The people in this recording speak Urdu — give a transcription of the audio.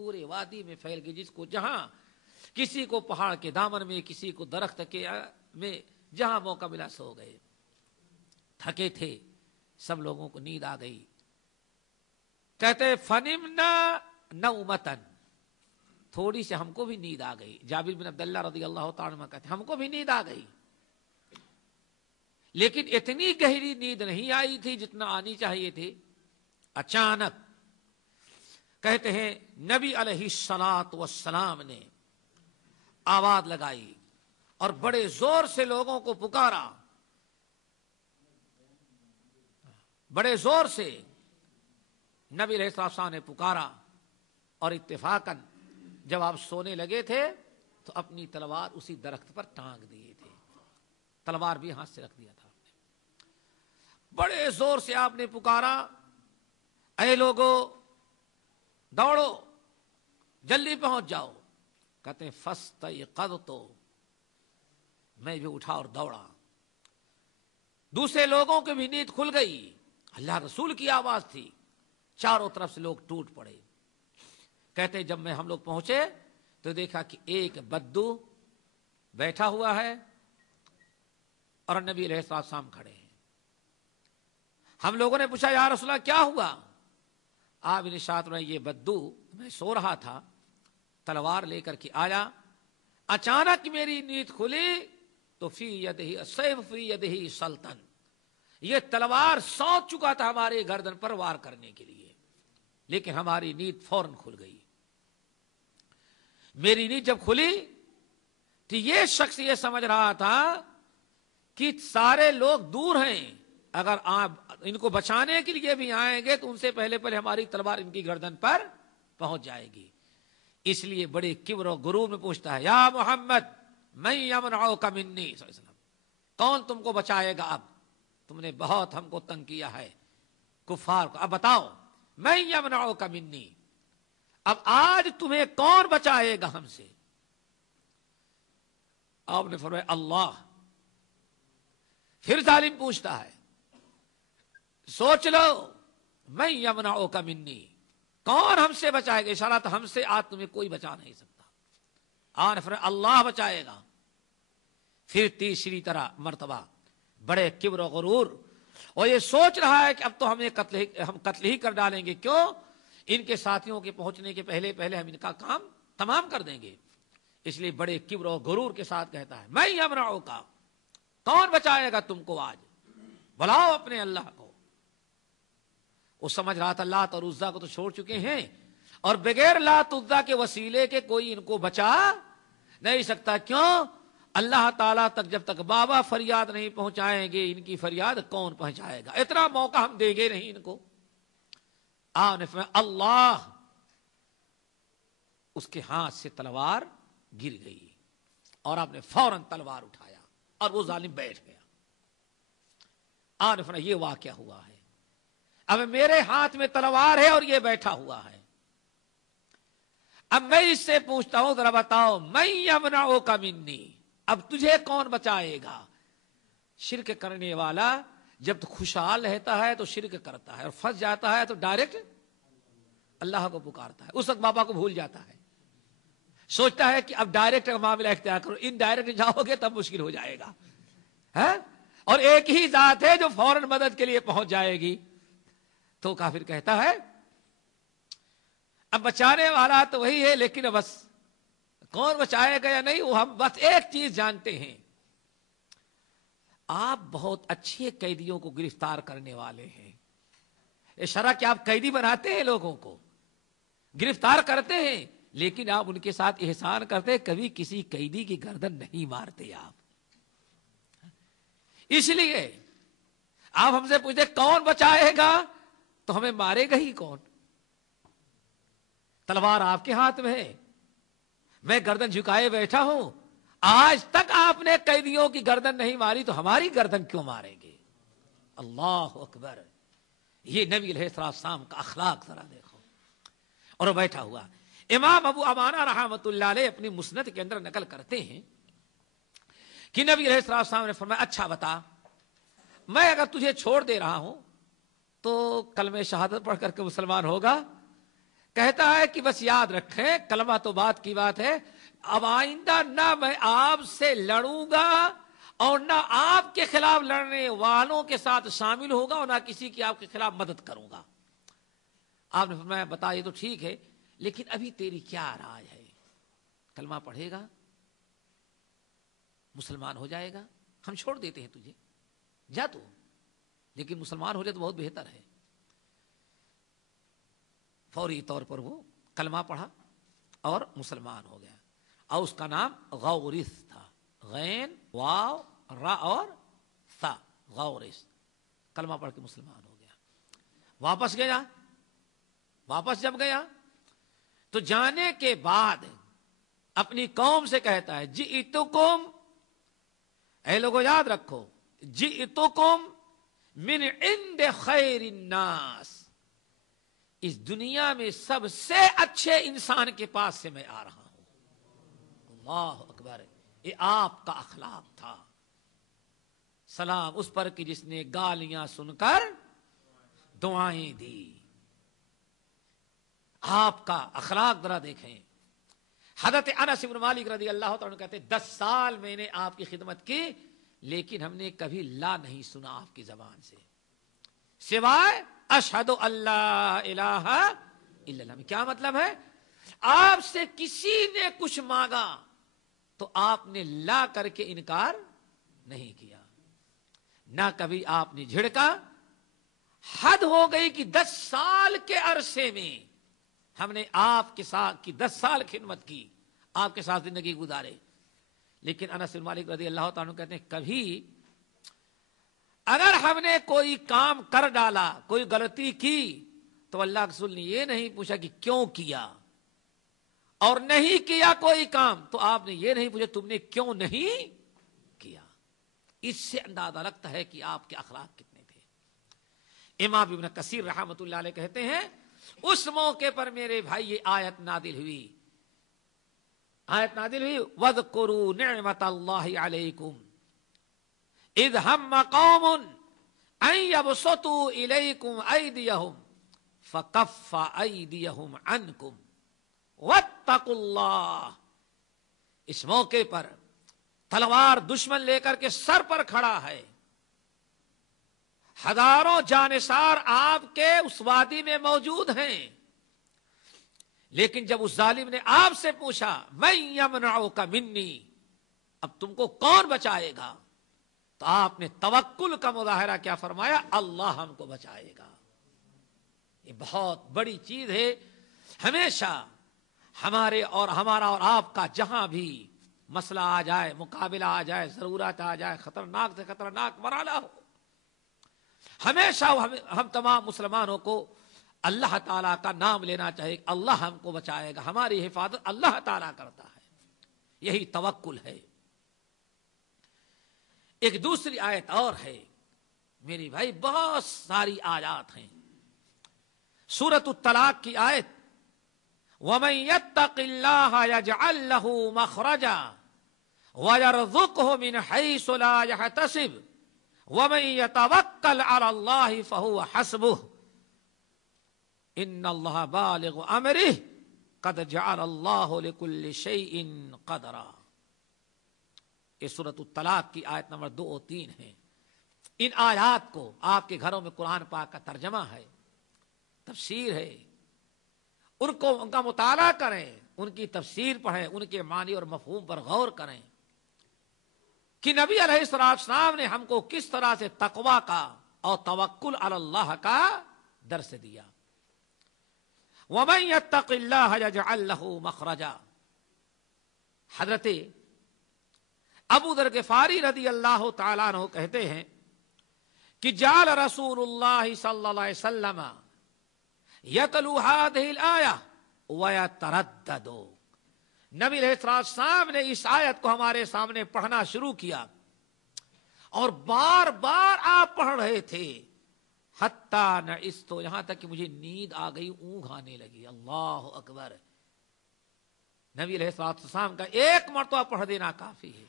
پورے وادی میں پھیل گئی، جس کو جہاں کسی کو پہاڑ کے دامن میں، کسی کو درخت کے میں، جہاں موقع ملا سو گئے۔ تھکے تھے سب لوگوں کو، نیند آ گئی۔ کہتے فنمنا نومتن، تھوڑی سی ہم کو بھی نیند آ گئی۔ جابر بن عبداللہ رضی اللہ تعالیٰ عنہ کہتے ہم کو بھی نیند آ گئی، لیکن اتنی گہری نیند نہیں آئی تھی جتنا آنی چاہیے تھی۔ اچانک کہتے ہیں نبی علیہ الصلوۃ والسلام نے آواز لگائی اور بڑے زور سے لوگوں کو پکارا، بڑے زور سے نبی علیہ السلام نے پکارا، اور اتفاقاً جب آپ سونے لگے تھے تو اپنی تلوار اسی درخت پر ٹانگ دیے تھے، تلوار بھی ہاتھ سے رکھ دیا تھا۔ بڑے زور سے آپ نے پکارا، اے لوگو دوڑو، جلدی پہنچ جاؤ۔ کہتے ہیں فاستيقظت، میں بھی اٹھا اور دوڑا۔ دوسرے لوگوں کی بھی نیند کھل گئی، اللہ رسول کی آواز تھی، چاروں طرف سے لوگ ٹوٹ پڑے۔ کہتے ہیں جب ہم لوگ پہنچے تو دیکھا کہ ایک بدو بیٹھا ہوا ہے اور نبی علیہ السلام کھڑے ہیں۔ ہم لوگوں نے پوچھا یا رسول اللہ کیا ہوا؟ آپ ارشاد فرمائے یہ بدو، میں سو رہا تھا، تلوار لے کر کے آیا، اچانک میری نیند کھلی تو فی یدہ السیف فی یدہ سلطن، یہ تلوار سونت چکا تھا ہمارے گردن پر وار کرنے کے لیے، لیکن ہماری نیند فوراً کھل گئی۔ میری نیند جب کھلی تو یہ شخص یہ سمجھ رہا تھا کہ سارے لوگ دور ہیں، اگر آپ ان کو بچانے کے لیے بھی آئیں گے تو ان سے پہلے ہماری تلوار ان کی گردن پر پہنچ جائے گی۔ اس لیے بڑے کبر و غرور میں پوچھتا ہے یا محمد من یمنعک منی، صلی اللہ علیہ وسلم کون تم کو بچائے گا؟ اب تم نے بہت ہم کو تنگ کیا ہے کفار کو، اب بتاؤ من یمنعک منی، اب آج تمہیں کون بچائے گا ہم سے؟ آپ نے فرمایا اللہ۔ پھر ظالم پوچھتا ہے سوچ لو من یمنعک منی، کون ہم سے بچائے گا؟ اشارہ ہم سے آج تمہیں کوئی بچا نہیں سکتا۔ آپ نے فرمایا اللہ بچائے گا۔ پھر تیسری طرح مرتبہ بڑے کبر و غرور، اور یہ سوچ رہا ہے کہ اب تو ہم قتل ہی کر ڈالیں گے، کیوں؟ ان کے ساتھیوں کے پہنچنے کے پہلے ہم ان کا کام تمام کر دیں گے۔ اس لیے بڑے کبر و غرور کے ساتھ کہتا ہے میں یمنعک، کون بچائے گا تم کو؟ آج بلاؤ اپنے اللہ کو۔ وہ سمجھ رہا تھا لات اور عزا کو تو چھوڑ چکے ہیں، اور بغیر لات عزا کے وسیلے کے کوئی ان کو بچا نہیں سکتا۔ کیوں؟ اللہ تعالیٰ تک جب تک بابا فریاد نہیں پہنچائیں گے، ان کی فریاد کون پہنچائے گا؟ اتنا موقع ہم دیں گے نہیں ان کو۔ آپ نے فرمایا اللہ، اس کے ہاتھ سے تلوار گر گئی اور آپ نے فوراً تلوار اٹھایا اور وہ ظالم بیٹھ گیا۔ آپ نے فرمایا یہ واقعہ ہوا ہے، اب میرے ہاتھ میں تلوار ہے اور یہ بیٹھا ہوا ہے، اب میں اس سے پوچھتا ہوں ذرا بتاؤ من یمنعک منی، اب تجھے کون بچائے گا؟ شرک کرنے والا جب خوشحال رہتا ہے تو شرک کرتا ہے، اور پھنس جاتا ہے تو ڈائریکٹ اللہ کو پکارتا ہے، اس وقت بابا کو بھول جاتا ہے، سوچتا ہے کہ اب ڈائریکٹ معاملہ اختیار کرو، ان ڈائریکٹ جاؤ گے تب مشکل ہو جائے گا، ہے؟ اور ایک ہی ذات ہے جو فوراً مدد کے لیے پہنچ جائے گی۔ تو کافر کہتا ہے اب بچانے والا تو وہی ہے، لیکن بس کون بچائے گا یا نہیں وہ ہم بس ایک چیز جانتے ہیں، آپ بہت اچھے قیدیوں کو گرفتار کرنے والے ہیں۔ اشارہ کہ آپ قیدی بناتے ہیں، لوگوں کو گرفتار کرتے ہیں، لیکن آپ ان کے ساتھ احسان کرتے، کبھی کسی قیدی کی گردن نہیں مارتے آپ۔ اس لیے آپ ہم سے پوچھتے کون بچائے گا، تو ہمیں مارے گا ہی کون؟ تلوار آپ کے ہاتھ میں ہے، میں گردن جھکائے بیٹھا ہوں، آج تک آپ نے قیدیوں کی گردن نہیں ماری تو ہماری گردن کیوں ماریں گے؟ اللہ اکبر۔ یہ نبی علیہ السلام کا اخلاق ذرا دیکھو۔ اور وہ بیٹھا ہوا، امام ابو عوانہ رحمۃ اللہ علیہ اپنی مسند کے اندر نقل کرتے ہیں کہ نبی علیہ السلام نے فرمایا اچھا بتا، میں اگر تجھے چھوڑ دے رہا ہوں تو کلمہ شہادت پڑھ کر کے مسلمان ہوگا؟ کہتا ہے کہ بس یاد رکھیں کلمہ تو بات کی بات ہے، اب آئندہ نہ میں آپ سے لڑوں گا اور نہ آپ کے خلاف لڑنے والوں کے ساتھ شامل ہوگا اور نہ کسی کی آپ کے خلاف مدد کروں گا۔ آپ نے فرمایا بتا یہ تو ٹھیک ہے، لیکن ابھی تیری کیا رائے ہے؟ کلمہ پڑھے گا، مسلمان ہو جائے گا، ہم چھوڑ دیتے ہیں تجھے، جا تو، لیکن مسلمان ہو جائے تو بہت بہتر ہے۔ فوری طور پر وہ کلمہ پڑھا اور مسلمان ہو گیا، اور اس کا نام غورث تھا، غین واو را اور ثا، غورث۔ کلمہ پڑھ کے مسلمان ہو گیا، واپس گیا۔ واپس جب گیا تو جانے کے بعد اپنی قوم سے کہتا ہے جئتکم، اے لوگوں یاد رکھو، جئتکم من عند خیر الناس، اس دنیا میں سب سے اچھے انسان کے پاس سے میں آ رہا ہوں۔ اللہ اکبر، یہ آپ کا اخلاق تھا۔ سلام اس پر کہ جس نے گالیاں سن کر دعائیں دی۔ آپ کا اخلاق ذرا دیکھیں۔ حضرت انس بن مالک رضی اللہ تعالیٰ کہتے ہیں 10 سال میں نے آپ کی خدمت کی، لیکن ہم نے کبھی لا نہیں سنا آپ کی زبان سے سوائے اشہد اللہ الہ الا اللہ۔ کیا مطلب ہے؟ آپ سے کسی نے کچھ مانگا تو آپ نے لا کر کے انکار نہیں کیا، نہ کبھی آپ نے جھڑکا۔ حد ہو گئی کہ 10 سال کے عرصے میں ہم نے آپ کے ساتھ کی 10 سال خدمت کی، آپ کے ساتھ زندگی گزارے، لیکن انس بن مالک رضی اللہ تعالیٰ کہتے ہیں کبھی اگر ہم نے کوئی کام کر ڈالا، کوئی غلطی کی، تو اللہ کے رسول نے یہ نہیں پوچھا کہ کیوں کیا، اور نہیں کیا کوئی کام تو آپ نے یہ نہیں پوچھا تم نے کیوں نہیں کیا۔ اس سے اندازہ لگتا ہے کہ آپ کے اخلاق کتنے تھے۔ امام ابن کثیر رحمۃ اللہ علیہ کہتے ہیں اس موقع پر میرے بھائی یہ آیت نازل ہوئی۔ آیت نازل ہوئی وَاذْكُرُوا نِعْمَةَ اللَّهِ عَلَيْكُمْ اذ ہم قوم ان يبسطوا الیکم ایدیہم فکف ایدیہم عنکم واتقوا اللہ۔ اس موقع پر تلوار دشمن لے کر کے سر پر کھڑا ہے، ہزاروں جانثار آپ کے اس وادی میں موجود ہیں، لیکن جب اس ظالم نے آپ سے پوچھا من یمنعک منی، اب تم کو کون بچائے گا، تو آپ نے توکل کا مظاہرہ کیا فرمایا؟ اللہ ہم کو بچائے گا۔ یہ بہت بڑی چیز ہے۔ ہمیشہ ہمارے اور ہمارا اور آپ کا جہاں بھی مسئلہ آ جائے، مقابلہ آ جائے، ضرورت آ جائے، خطرناک سے خطرناک مرحلہ ہو، ہمیشہ ہم تمام مسلمانوں کو اللہ تعالیٰ کا نام لینا چاہیے، اللہ ہم کو بچائے گا، ہماری حفاظت اللہ تعالیٰ کرتا ہے، یہی توکل ہے۔ ایک دوسری آیت اور ہے میری بھائی، بہت ساری آیات ہیں۔ سورۃ الطلاق کی آیت وَمَن يَتَّقِ اللَّهَ يَجْعَل لَّهُ مَخْرَجًا وَيَرْزُقْهُ مِنْ حَيْثُ لَا يَحْتَسِبُ وَمَن يَتَوَكَّلْ عَلَى اللَّهِ فَهُوَ حَسْبُهُ إِنَّ اللَّهَ بَالِغُ أَمْرِهِ قَدْ جَعَلَ اللَّهُ لِكُلِّ شَيْءٍ قَدْرًا۔ یہ سورۃ الطلاق کی آیت نمبر 2 اور 3 ہے۔ ان آیات کو آپ کے گھروں میں قرآن پاک کا ترجمہ ہے، تفسیر ہے، ان کا مطالعہ کریں، ان کی تفسیر پڑھیں، ان کے معنی اور مفہوم پر غور کریں کہ نبی علیہ السلام نے ہم کو کس طرح سے تقوی کا اور توکل علی اللہ کا درس دیا۔ وَمَن يَتَّقِ اللَّهَ يَجْعَل لَّهُ مَخْرَجًا۔ حضرت ابو ذر غفاری رضی اللہ تعالیٰ عنہ کہتے ہیں کہ جعل رسول اللہ صلی اللہ علیہ وسلم یتلو هذه الآیہ ویتردد۔ نبی علیہ السلام نے اس آیت کو ہمارے سامنے پڑھنا شروع کیا اور بار بار آپ پڑھ رہے تھے، حتیٰ نعست، یہاں تک کہ مجھے نیند آ گئی، اونگھ آنے لگی۔ اللہ اکبر۔ نبی علیہ السلام کا ایک مرتبہ پڑھ دینا کافی ہے۔